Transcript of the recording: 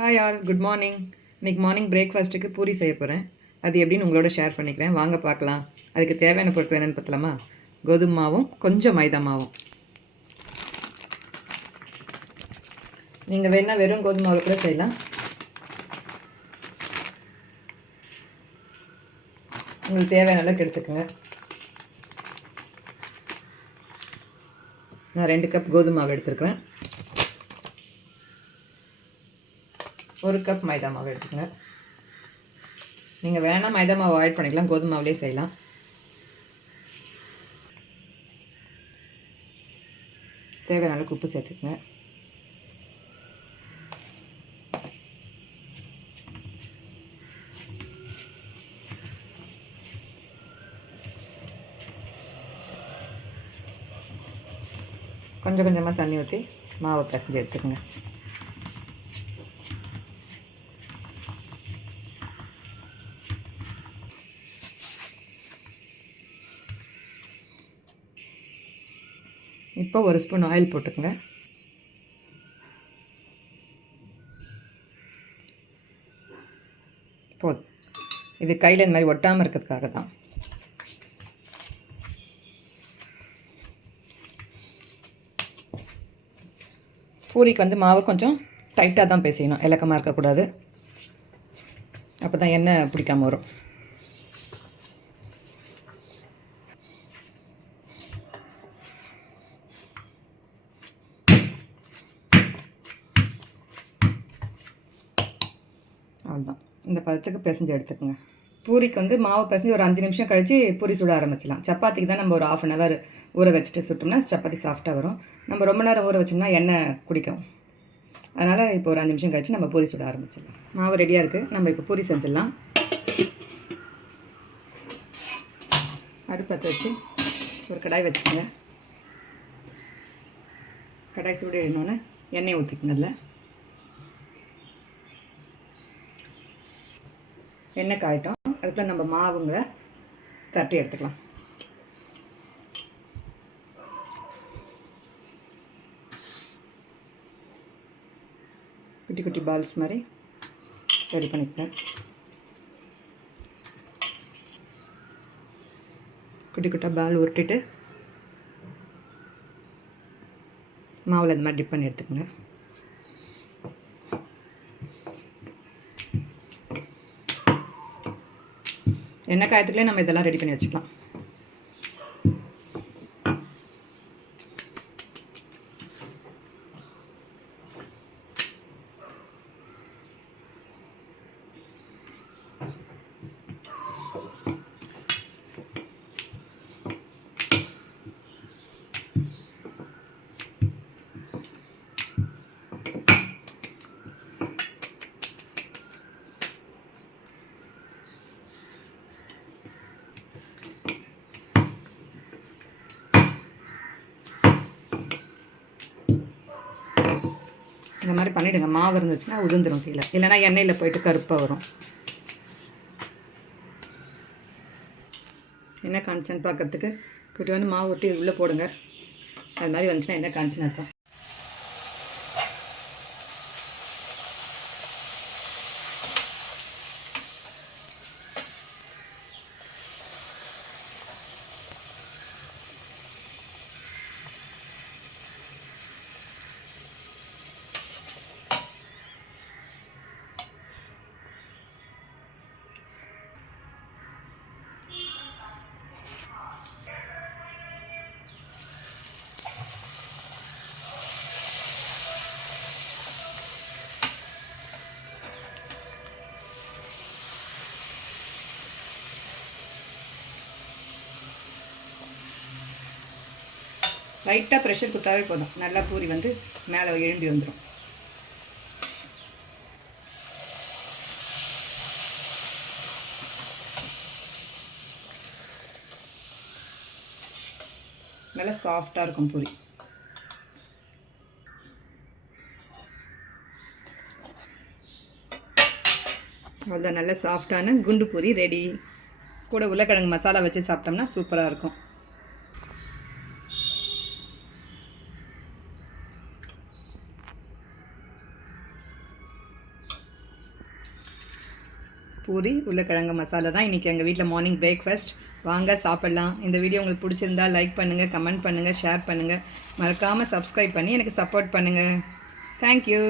Hi all, good morning. இன்றைக்கி morning பிரேக்ஃபாஸ்ட்டுக்கு பூரி செய்ய போகிறேன். அது எப்படின்னு உங்களோட ஷேர் பண்ணிக்கிறேன். வாங்க பார்க்கலாம். அதுக்கு தேவையான பொருட்கள் என்னென்னு பார்த்தலாமா? கோதுமை மாவும் கொஞ்சம் மைதா மாவும். நீங்கள் வேணால் வெறும் கோதுமை மாவில் கூட செய்யலாம். உங்களுக்கு தேவையான அளவுக்கு எடுத்துக்கோங்க. நான் 2 கப் கோதுமை மாவு எடுத்துருக்கிறேன். 1 கப் மைதா மாவு எடுத்துக்கோங்க. நீங்கள் வேணால் மைதா மாவு அவாய்ட் பண்ணிக்கலாம், கோதுமை மாவுலேயே செய்யலாம். தேவையான அளவுக்கு உப்பு சேர்த்துக்கோங்க. கொஞ்சம் கொஞ்சமாக தண்ணி ஊற்றி மாவை பிசைஞ்சு எடுத்துக்கோங்க. இப்போ 1 ஸ்பூன் ஆயில் போட்டுக்கோங்க. போதும். இது கையில் இந்த மாதிரி ஒட்டாமல் இருக்கிறதுக்காக தான். பூரிக்கு மாவு கொஞ்சம் டைட்டாக தான் பேசிக்கணும், இலக்கமாக இருக்கக்கூடாது. அப்போ தான் எண்ணெய் பிடிக்காமல் வரும். அவ்வளோதான். இந்த பதத்துக்கு பிசைஞ்சு எடுத்துக்கோங்க. பூரிக்கு மாவு பிசைஞ்சு ஒரு 5 நிமிஷம் கழித்து பூரி சுட ஆரம்பிச்சிடலாம். சப்பாத்திக்கு தான் நம்ம ஒரு 1/2 அன் ஹவர் ஊற வச்சுட்டு சுட்டோம்னா சப்பாத்தி சாஃப்டாக வரும். நம்ம ரொம்ப நேரம் ஊற வச்சோம்னா எண்ணெய் குடிக்கும். அதனால் இப்போ ஒரு 5 நிமிஷம் கழித்து நம்ம பூரி சுட ஆரம்பிச்சிடலாம். மாவு ரெடியாக இருக்குது. நம்ம இப்போ பூரி செஞ்சிடலாம். அடுப்பத்தை வச்சு ஒரு கடாய் வச்சுக்கோங்க. கடாய் சூடு எழுந்தோன்னே எண்ணெய் ஊற்றிக்கணும். நல்லா எண்ணெய் காயிட்டோம். அதுக்குள்ளே நம்ம மாவுங்களை தட்டி எடுத்துக்கலாம். குட்டி குட்டி பால்ஸ் மாதிரி ரெடி பண்ணிக்கிறேன். குட்டி குட்டி பால் உருட்டிட்டு மாவில் இந்த மாதிரி டிப் பண்ணி எடுத்துக்கோங்க. எண்ணெய் காயத்துக்குள்ளே நம்ம இதெல்லாம் ரெடி பண்ணி வச்சுக்கலாம். இந்த மாதிரி பண்ணிவிடுங்க. மாவு இருந்துச்சுன்னா உதிர்ந்துடும் கீழே, இல்லைனா எண்ணெயில் போயிட்டு கருப்பாக வரும். என்ன காஞ்சின்னு பார்க்கறதுக்கு குட்டி மாவு ஊற்றி உள்ளே போடுங்க. அது மாதிரி வந்துச்சுன்னா என்ன காஞ்சின்னு இருக்கும். லைட்டாக ப்ரெஷர் கொடுத்தாவே போதும். நல்லா பூரி மேலே எழும்பி வந்துடும். நல்லா சாஃப்டாக இருக்கும் பூரி. அவ்வளோதான். நல்ல சாஃப்டான குண்டு பூரி ரெடி. கூட உருளைக்கிழங்கு மசாலா வச்சு சாப்பிட்டோம்னா சூப்பராக இருக்கும். பூரி உருளைக்கிழங்கு மசாலா தான் இன்றைக்கி எங்கள் வீட்டில் மார்னிங் பிரேக்ஃபாஸ்ட். வாங்க சாப்பிட்லாம். இந்த வீடியோ உங்களுக்கு பிடிச்சிருந்தா லைக் பண்ணுங்கள், கமெண்ட் பண்ணுங்கள், ஷேர் பண்ணுங்கள். மறக்காமல் சப்ஸ்கிரைப் பண்ணி எனக்கு சப்போர்ட் பண்ணுங்கள். தேங்க்யூ.